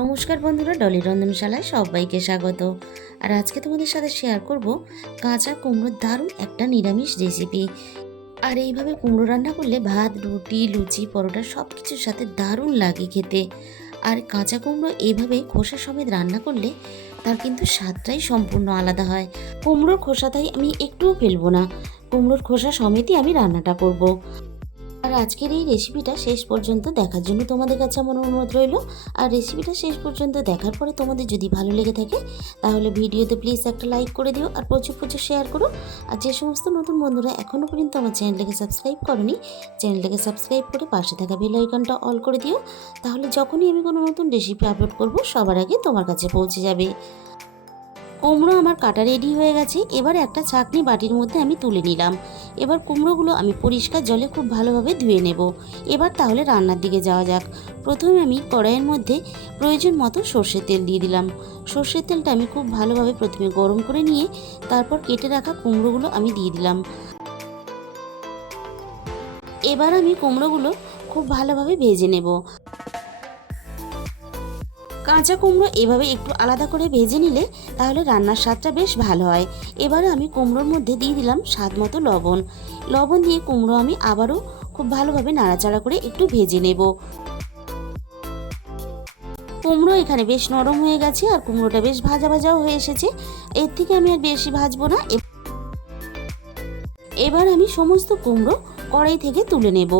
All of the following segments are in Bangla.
নমস্কার বন্ধুরা, ডলি রন্ধনশালায় সবাইকে স্বাগত। আর আজকে তোমাদের সাথে শেয়ার করব কাঁচা কুমড়োর দারুণ একটা নিরামিষ রেসিপি। আর এইভাবে কুমড়ো রান্না করলে ভাত, রুটি, লুচি, পরোটা সব কিছুর সাথে দারুণ লাগে খেতে। আর কাঁচা কুমড়ো এইভাবে খোসা সমেত রান্না করলে তার কিন্তু স্বাদটাই সম্পূর্ণ আলাদা হয়। কুমড়োর খোসাটাই আমি একটুও ফেলবো না, কুমড়োর খোসা সমেতই আমি রান্নাটা করব। আর আজকের এই রেসিপিটা শেষ পর্যন্ত দেখার জন্য তোমাদের কাছে আমার অনুরোধ রইল। আর রেসিপিটা শেষ পর্যন্ত দেখার পরে তোমাদের যদি ভালো লেগে থাকে তাহলে ভিডিওতে প্লিজ একটা লাইক করে দিও আর প্রচুর প্রচুর শেয়ার করো। আর যে সমস্ত নতুন বন্ধুরা এখনও পর্যন্ত আমার চ্যানেলটাকে সাবস্ক্রাইব করোনি, চ্যানেলটাকে সাবস্ক্রাইব করে পাশে থাকা বেল আইকনটা অল করে দিও। তাহলে যখনই আমি কোনো নতুন রেসিপি আপলোড করব সবার আগে তোমার কাছে পৌঁছে যাবে। কুমড়ো আমার কাটা রেডি হয়ে গেছে। এবার একটা ছাঁকনি বাটির মধ্যে আমি তুলে নিলাম। এবার কুমড়োগুলো আমি পরিষ্কার জলে খুব ভালোভাবে ধুয়ে নেব। এবার তাহলে রান্নার দিকে যাওয়া যাক। প্রথমে আমি কড়াইয়ের মধ্যে প্রয়োজন মতো সর্ষের তেল দিয়ে দিলাম। সর্ষের তেলটা আমি খুব ভালোভাবে প্রথমে গরম করে নিয়ে তারপর কেটে রাখা কুমড়োগুলো আমি দিয়ে দিলাম। এবার আমি কুমড়োগুলো খুব ভালোভাবে ভেজে নেব। কাঁচা কুমড়ো এভাবে একটু আলাদা করে ভেজে নিলে তাহলে রান্নার স্বাদটা বেশ ভালো হয়। এবারে আমি কুমড়োর মধ্যে দিয়ে দিলাম স্বাদ মতো লবণ। লবণ দিয়ে কুমড়ো আমি আবারও খুব ভালোভাবে নাড়াচাড়া করে একটু ভেজে নেব। কুমড়ো এখানে বেশ নরম হয়ে গেছে আর কুমড়োটা বেশ ভাজা ভাজাও হয়ে এসেছে। এর থেকে আমি আর বেশি ভাজবো না। এবার আমি সমস্ত কুমড়ো কড়াই থেকে তুলে নেব।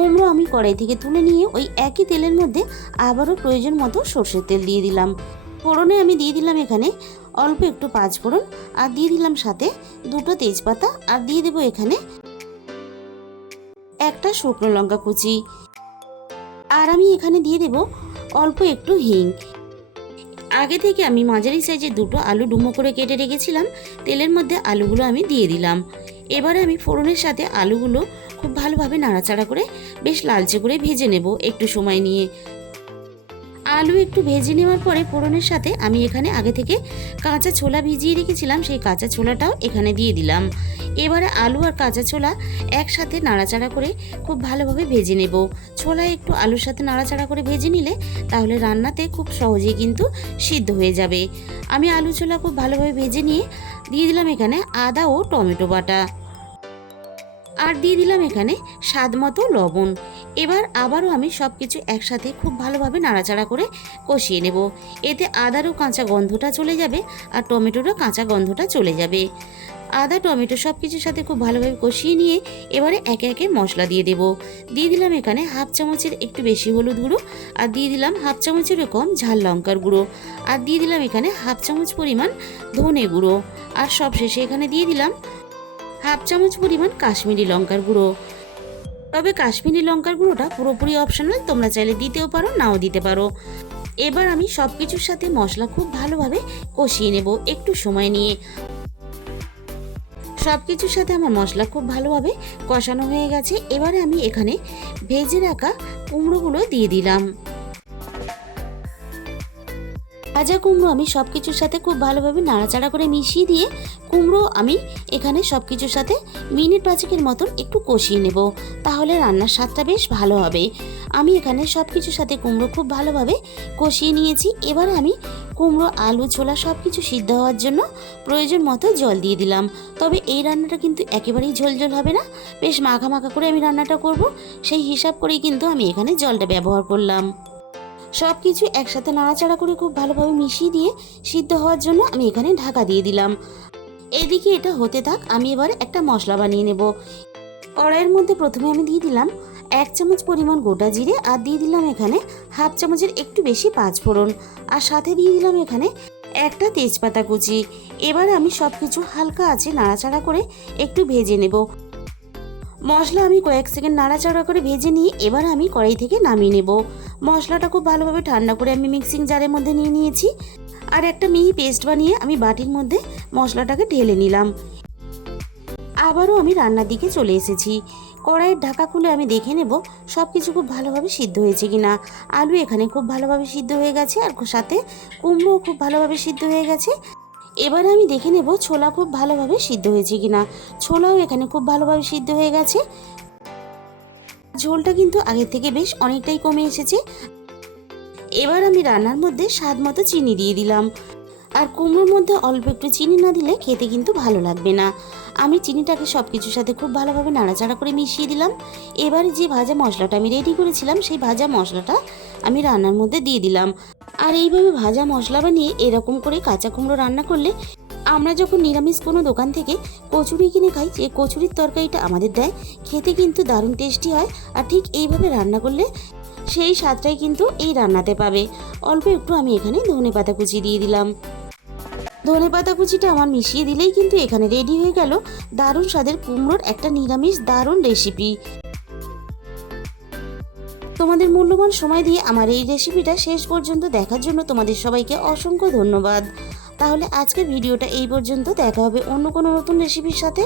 কুমড়ো আমি কড়াই থেকে তুলে নিয়ে ওই একই তেলের মধ্যে আবারও প্রয়োজন মতো সর্ষের তেল দিয়ে দিলাম। ফোড়নে আমি দিয়ে দিলাম এখানে অল্প একটু পাঁচফোড়ন, আর দিয়ে দিলাম সাথে দুটো তেজপাতা, আর দিয়ে দেবো এখানে একটা শুকনো লঙ্কা কুচি, আর আমি এখানে দিয়ে দেব অল্প একটু হিং। আগে থেকে আমি মাঝারি সাইজের দুটো আলু ডুমো করে কেটে রেখেছিলাম। তেলের মধ্যে আলুগুলো আমি দিয়ে দিলাম। এবারে আমি ফোড়নের সাথে আলুগুলো খুব ভালোভাবে নাড়াচাড়া করে বেশ লালচে করে ভেজে নেব একটু সময় নিয়ে। আলু একটু ভেজে নেওয়ার পরে ফোড়নের সাথে আমি এখানে আগে থেকে কাঁচা ছোলা ভিজিয়ে রেখেছিলাম, সেই কাঁচা ছোলাটাও এখানে দিয়ে দিলাম। এবারে আলু আর কাঁচা ছোলা একসাথে নাড়াচাড়া করে খুব ভালোভাবে ভেজে নেব। ছোলা একটু আলুর সাথে নাড়াচাড়া করে ভেজে নিলে তাহলে রান্নাতে খুব সহজেই কিন্তু সিদ্ধ হয়ে যাবে। আমি আলু ছোলা খুব ভালোভাবে ভেজে নিয়ে দিয়ে দিলাম এখানে আদা ও টমেটো বাটা, আর দিয়ে দিলাম এখানে স্বাদ মতো লবণ। এবার আবারও আমি সব কিছু একসাথে খুব ভালোভাবে নাড়াচাড়া করে কষিয়ে নেব। এতে আদারও কাঁচা গন্ধটা চলে যাবে আর টমেটোরও কাঁচা গন্ধটা চলে যাবে। আদা টমেটো সব কিছুর সাথে খুব ভালোভাবে কষিয়ে নিয়ে এবারে একে একে মশলা দিয়ে দেব। দিয়ে দিলাম এখানে হাফ চামচের একটু বেশি হলুদ গুঁড়ো, আর দিয়ে দিলাম হাফ চামচের কম ঝাল লঙ্কার গুঁড়ো, আর দিয়ে দিলাম এখানে হাফ চামচ পরিমাণ ধনে গুঁড়ো, আর সবশেষে এখানে দিয়ে দিলাম হাফ চামচ পরিমাণ কাশ্মীরি লঙ্কার গুঁড়ো। তবে কাশ্মীরি লঙ্কার গুঁড়োটা পুরোপুরি অপশনাল, তোমরা চাইলে দিতেও পারো নাও দিতে পারো। এবার আমি সব কিছুর সাথে মশলা খুব ভালোভাবে কষিয়ে নেব একটু সময় নিয়ে। সব কিছুর সাথে আমার মশলা খুব ভালোভাবে কষানো হয়ে গেছে। এবারে আমি এখানে ভেজে রাখা কুমড়োগুলো দিয়ে দিলাম। ভাজা কুমড়ো আমি সব কিছুর সাথে খুব ভালোভাবে নাড়াচাড়া করে মিশিয়ে দিয়ে কুমড়ো আমি এখানে সব কিছুর সাথে মিনিট পাঁচেকের মতন একটু কষিয়ে নেব, তাহলে রান্নার স্বাদটা বেশ ভালো হবে। আমি এখানে সব কিছুর সাথে কুমড়ো খুব ভালোভাবে কষিয়ে নিয়েছি। এবার আমি কুমড়ো, আলু, ছোলা সব কিছু সিদ্ধ হওয়ার জন্য প্রয়োজন মতো জল দিয়ে দিলাম। তবে এই রান্নাটা কিন্তু একেবারেই ঝোলঝোল হবে না, বেশ মাখা মাখা করে আমি রান্নাটা করব, সেই হিসাব করেই কিন্তু আমি এখানে জলটা ব্যবহার করলাম। সব কিছু একসাথে নাড়াচাড়া করে খুব ভালোভাবে মিশিয়ে দিয়ে সিদ্ধ হওয়ার জন্য আমি এখানে ঢাকা দিয়ে দিলাম। এদিকে এটা হতে থাক, আমি এবার একটা মশলা বানিয়ে নেব। কড়াইয়ের মধ্যে প্রথমে আমি দিয়ে দিলাম এক চামচ পরিমাণ গোটা জিরে, আর দিয়ে দিলাম এখানে হাফ চামচের একটু বেশি পাঁচফোড়ন, আর সাথে দিয়ে দিলাম এখানে একটা তেজপাতা কুচি। এবার আমি সব কিছু হালকা আছে নাড়াচাড়া করে একটু ভেজে নেব। মশলা আমি কয়েক সেকেন্ড নাড়াচাড়া করে ভেজে নিয়ে এবার আমি কড়াই থেকে নামিয়ে নেব। মশলাটা খুব ভালোভাবে ঠান্ডা করে আমি মিক্সিং জারের মধ্যে নিয়ে নিয়েছি, আর একটা মিহি পেস্ট বানিয়ে আমি বাটির মধ্যে মশলাটাকে ঢেলে নিলাম। আবারও আমি রান্নার দিকে চলে এসেছি। কড়াইয়ের ঢাকা খুলে আমি দেখে নেব সব কিছু খুব ভালোভাবে সিদ্ধ হয়েছে কিনা। আলু এখানে খুব ভালোভাবে সিদ্ধ হয়ে গেছে, আর সাথে কুমড়ো খুব ভালোভাবে সিদ্ধ হয়ে গেছে। এবারে আমি দেখে নেব ছোলা খুব ভালোভাবে সিদ্ধ হয়েছে কিনা। ছোলাও এখানে খুব ভালোভাবে সিদ্ধ হয়ে গেছে। ঝোলটা কিন্তু আগের থেকে বেশ অনেকটাই কমে এসেছে। এবার আমি রান্নার মধ্যে স্বাদ মতো চিনি দিয়ে দিলাম। আর কুমড়োর মধ্যে অল্প একটু চিনি না দিলে খেতে কিন্তু ভালো লাগবে না। আমি চিনিটাকে সব কিছুর সাথে খুব ভালোভাবে নাড়াচাড়া করে মিশিয়ে দিলাম। এবারে যে ভাজা মশলাটা আমি রেডি করেছিলাম সেই ভাজা মশলাটা আমি রান্নার মধ্যে দিয়ে দিলাম। আর এইভাবে ভাজা মশলা বানিয়ে এরকম করে কাঁচা কুমড়ো রান্না করলে, আমরা যখন নিরামিষ কোনো দোকান থেকে কচুরি কিনে খাই, যে কচুরির তরকারিটা আমাদের দেয়, খেতে কিন্তু দারুণ টেস্টি হয়। আর ঠিক এইভাবে রান্না করলে সেই স্বাদটাই কিন্তু এই রান্নাতে পাবে। অল্প একটু আমি এখানে ধনেপাতা কুচি দিয়ে দিলাম। ধনেপাতা কুচিটা আমার মিশিয়ে দিলেই কিন্তু এখানে রেডি হয়ে গেল দারুণ স্বাদের কুমড়োর একটা নিরামিষ দারুণ রেসিপি। তোমাদের মূল্যবান সময় দিয়ে আমার এই রেসিপিটা শেষ পর্যন্ত দেখার জন্য তোমাদের সবাইকে অসংখ্য ধন্যবাদ। তাহলে আজকের ভিডিওটা এই পর্যন্ত, দেখা হবে অন্য কোনো নতুন রেসিপির সাথে।